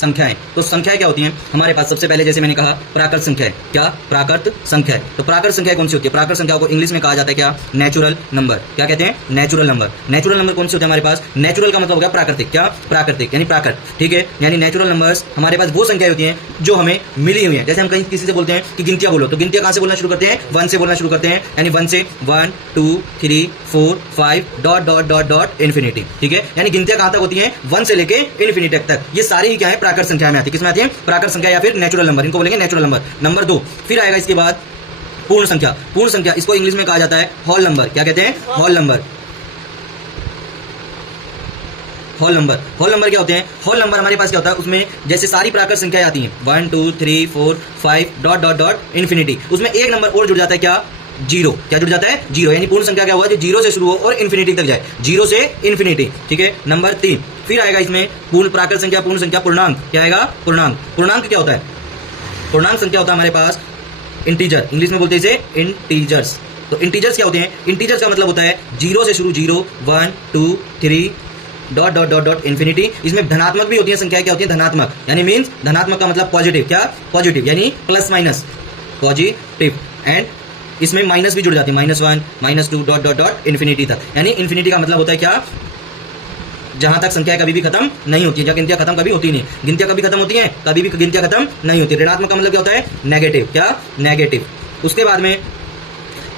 संख्याएं। तो संख्याएं क्या होती हैं हमारे पास? सबसे पहले जैसे मैंने कहा प्राकृत संख्या है। क्या? प्राकृत संख्या है। तो प्राकृत संख्या कौन सी होती है? प्राकृत संख्याओं को इंग्लिश में कहा जाता है क्या? Natural number. क्या कहते हैं? Natural number. नेचुरल नंबर कौन से होते हैं हमारे पास? नेचुरल का मतलब हो गया प्राकृतिक। क्या? प्राकृतिक यानी प्राकृत, ठीक है। यानी नेचुरल नंबर्स हमारे पास वो संख्याएं होती हैं जो हमें मिली हुई हैं। जैसे हम कहीं किसी से बोलते हैं कि गिनतियां बोलो, तो गिनतियां कहां से बोलना शुरू करते हैं? 1 से बोलना शुरू करते हैं। यानी 1 से 1 2 3 4 5 dot dot dot dot infinity, ठीक है। यानी गिनतियां कहां तक होती हैं? 1 से लेके इन्फिनिटी तक। ये सारी ही क्या है? प्राकृत संख्या में आती है। किसमें आती है? प्राकृत संख्या या फिर नेचुरल नंबर, इनको बोलेंगे नेचुरल नंबर। नंबर 2 फिर आएगा इसके बाद पूर्ण संख्या। पूर्ण संख्या इसको इंग्लिश में कहा जाता है होल नंबर। क्या कहते हैं? Whole number. Whole number. Whole number क्या होते हैं? होल नंबर हमारे पास क्या होता है? उसमें जैसे सारी प्राकृत संख्याएं आती हैं 1 2 3 4 5 डॉट डॉट डॉट इन्फिनिटी, उसमें एक नंबर और जुड़ जाता है। क्या? जीरो। क्या जुड़ जाता है? जीरो। यानी पूर्ण संख्या क्या हुआ? जो जीरो से शुरू हो और इन्फिनिटी तक जाए, जीरो से इन्फिनिटी, ठीक है। नंबर 3 फिर आएगा इसमें पूर्ण प्राकृत संख्या, पूर्ण संख्या, पूर्णांक। क्या आएगा? पूर्णांक। पूर्णांक क्या होता है? पूर्णांक संख्या होता है हमारे पास इंटीजर, इंग्लिश में बोलते हैं इसे इंटीजर्स। तो इंटीजर्स क्या होते हैं? इंटीजर्स का मतलब होता है जीरो से शुरू, 0 1 2 3 dot dot dot dot infinity. इसमें धनात्मक भी होती है संख्याएं। क्या होती है? धनात्मक। यानी मीन्स धनात्मक का मतलब पॉजिटिव। क्या? पॉजिटिव यानी प्लस माइनस, पॉजिटिव। एंड इसमें माइनस भी जुड़ जाती है, -1 -2 डॉट डॉट डॉट इन्फिनिटी तक। यानी इन्फिनिटी का मतलब होता है क्या? जहां तक संख्या कभी भी खत्म नहीं होती है, जहां गिनतियां खत्म कभी होती नहीं। गिनतियां कभी खत्म होती हैं? कभी भी गिनतियां खत्म नहीं होती। ऋणात्मक का मतलब क्या होता है? नेगेटिव। क्या? नेगेटिव। उसके बाद में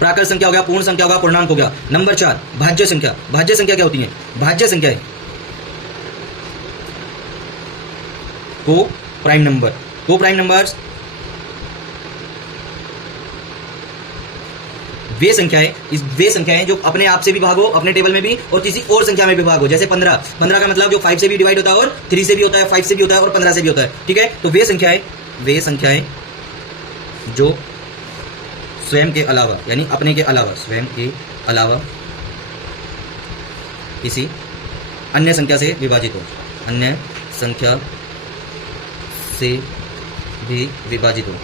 प्राकृत संख्या हो गया, पूर्ण संख्या हो गया, पूर्णांक हो गया। नंबर 4 भाज्य संख्या। भाज्य संख्या क्या होती है? भाज्य संख्या को प्राइम नंबर। को प्राइम नंबर्स वे संख्याएं जो अपने आप से भी भागो, अपने टेबल में भी, और किसी और संख्या में भी भागो। जैसे 15 का मतलब जो 5 से भी डिवाइड होता है और 3 से भी होता है, 5 से भी होता है और 15 से भी होता है, ठीक है। तो वे संख्याएं जो स्वयं के अलावा, यानी अपने के अलावा, स्वयं के अलावा किसी अन्य संख्या से विभाजित हो, अन्य संख्या से भी विभाजित हो,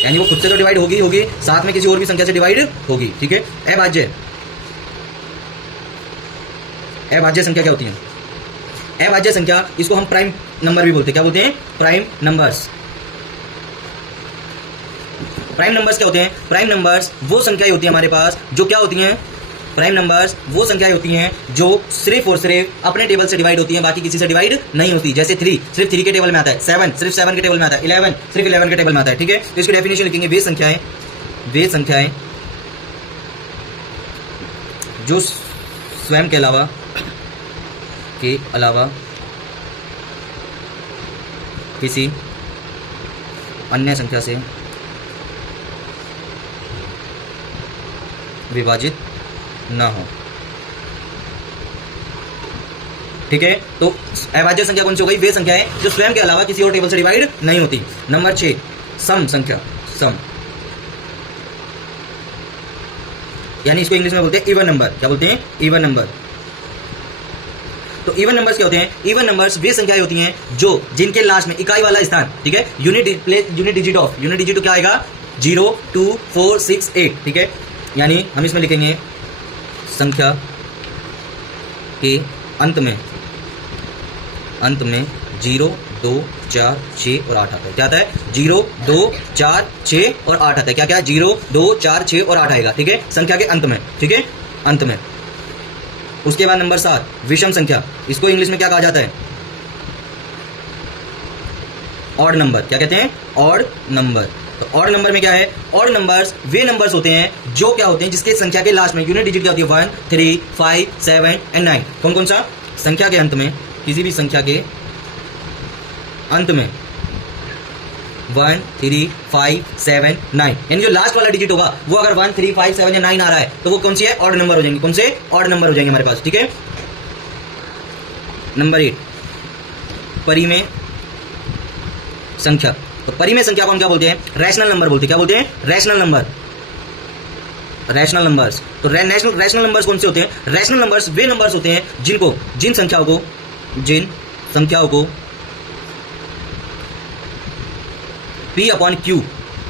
यानी वो खुद से तो डिवाइड होगी, साथ में किसी और भी संख्या से डिवाइड होगी, ठीक है। अभाज्य संख्या क्या होती है? अभाज्य संख्या, इसको हम प्राइम नंबर भी बोलते हैं। क्या बोलते हैं? Prime numbers. प्राइम नंबर्स क्या होते हैं? प्राइम नंबर्स वो संख्याएं होती है हमारे पास जो क्या होती हैं? प्राइम नंबर्स वो संख्याएं होती हैं जो सिर्फ और सिर्फ अपने टेबल से डिवाइड होती हैं, बाकी किसी से डिवाइड नहीं होती। जैसे 3 सिर्फ 3 के टेबल में आता है, 7 सिर्फ 7 के टेबल में आता है, 11 सिर्फ 11 के टेबल में आता है, ठीक है। तो इसकी डेफिनेशन लिखेंगे, वे संख्याएं जो स्वयं के अलावा किसी अन्य संख्या से विभाजित ना हो, ठीक है। तो अभाज्य संख्या कौन सी हो गई? वे संख्याएं जो स्वयं के अलावा किसी और टेबल से डिवाइड नहीं होती। नंबर 6 सम संख्या। सम यानी इसको इंग्लिश में बोलते हैं इवन नंबर। क्या बोलते हैं? Even number. तो इवन नंबर्स क्या होते हैं? इवन नंबर्स वे संख्याएं होती हैं जो जिनके लास्ट में इकाई वाला स्थान, ठीक है, यूनिट डिजिट क्या आएगा? 0 2 4 6 8, ठीक है। यानी हम इसमें लिखेंगे संख्या के अंत में 0 2 4 6 और 8 आता है। क्या आता है? 0 2 4 6 और 8 आता है। क्या क्या? 0 2 4 6 और 8 आएगा, ठीक है, संख्या के अंत में, ठीक है, अंत में। उसके बाद नंबर 7 विषम संख्या। इसको इंग्लिश में क्या कहा जाता है? Odd number. क्या कहते हैं? Odd number. तो ऑड नंबर में क्या है? ऑड नंबर्स वे नंबर्स होते हैं जो क्या होते हैं? जिसके संख्या के लास्ट में यूनिट डिजिट क्या होती है? 1 3 5 7 एंड 9। कौन कौन सा? संख्या के अंत में, किसी भी संख्या के अंत में 1 3 5 7 9, यानी जो लास्ट वाला डिजिट होगा वो अगर 1 3 5 7 या 9 आ रहा है तो वो कौन सी है? ऑड नंबर हो जाएंगे। कौन से? ऑड नंबर हो जाएंगे हमारे पास, ठीक है। नंबर 8 परिमेय संख्या। तो परिमेय संख्या को हम क्या बोलते हैं? रैशनल नंबर बोलते हैं। क्या बोलते हैं? Rational number. Rational numbers. तो रैशनल नंबर्स कौन से होते हैं? रैशनल नंबर्स वे नंबर्स होते हैं जिन संख्याओं को P/Q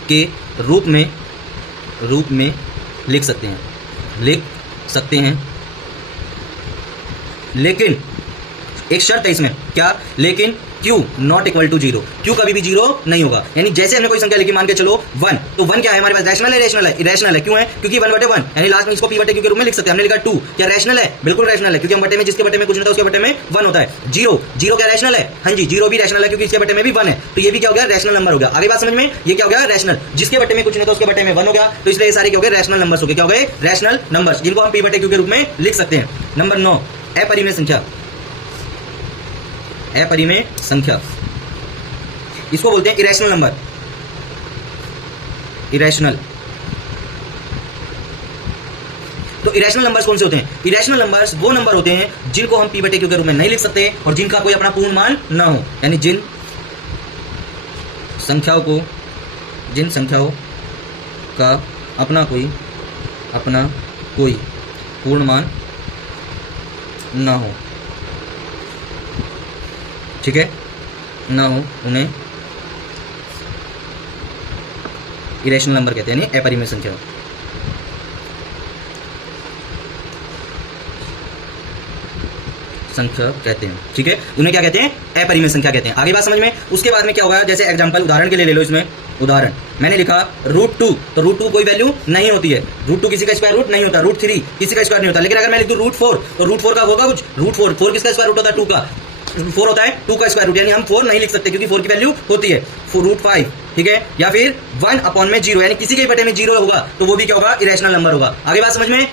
के रूप में लिख सकते हैं, लेकिन एक शर्त है इसमें। क्या? लेकिन Q not equal to zero, Q कभी भी जीरो नहीं होगा। यानी जैसे हमने कोई संख्या लिखी, मान के चलो 1, तो 1 क्या है हमारे पास, रैशनल है, रेशनल है, इरेशनल है। क्यों है? क्योंकि 1/1, यानी लास्ट में इसको p बटे q के रूप में लिख सकते हैं। हमने लिखा 2, क्या रैशनल है? बिल्कुल रैशनल है, क्योंकि हम बटे में, जिसके बटे में कुछ नहीं होता उसके बटे में 1 होता है। 0 क्या रैशनल है? हाँ जी, 0 भी रैशनल है, क्योंकि इसके बटे में भी 1 है, तो ये भी क्या हो गया, रैशनल नंबर हो गया। आगे बात समझ में? ये क्या हो गया, रैशनल, जिसके बटे में कुछ नहीं होता उसके बटे में 1 हो गया, तो इसलिए ये सारे क्या हो गए, रैशनल नंबर्स हो गए। क्या हो गए, रैशनल नंबर्स, जिनको हम p बटे q के रूप में लिख सकते हैं। नंबर 9, अपरिमेय संख्या। अपरिमेय संख्या, इसको बोलते हैं इरेशनल नंबर। इरेशनल, तो इरेशनल नंबर्स कौन से होते हैं? इरेशनल नंबर्स वो नंबर होते हैं जिनको हम p बटे q के रूप में नहीं लिख सकते और जिनका कोई अपना पूर्ण मान ना हो, यानी जिन संख्याओं का अपना कोई पूर्ण मान ना हो, ठीक है, ना हो, उन्हें इरेशनल नंबर कहते हैं, यानी अपरिमेय संख्या। कहते हैं, ठीक है, उन्हें क्या कहते हैं, अपरिमेय संख्या कहते हैं। आगे बात समझ में? उसके बाद में क्या होगा, जैसे एग्जांपल उदाहरण के लिए ले लो, इसमें उदाहरण मैंने लिखा √2, तो √2 कोई वैल्यू नहीं होती है, √2 किसी का स्क्वायर रूट नहीं होता, √3 किसी का स्क्वायर नहीं होता। लेकिन अगर मैं लिख दूं √4, तो √4 का होगा कुछ, √4 किसका स्क्वायर रूट होता है, 2 का, 4 होता है 2 का स्क्वायर रूट, यानी हम 4 नहीं लिख सकते क्योंकि 4 की वैल्यू होती है √5, ठीक है, या फिर 1/0, यानी किसी के बटे में 0 होगा तो वो भी क्या होगा, इरेशनल नंबर होगा। आगे बात समझ में?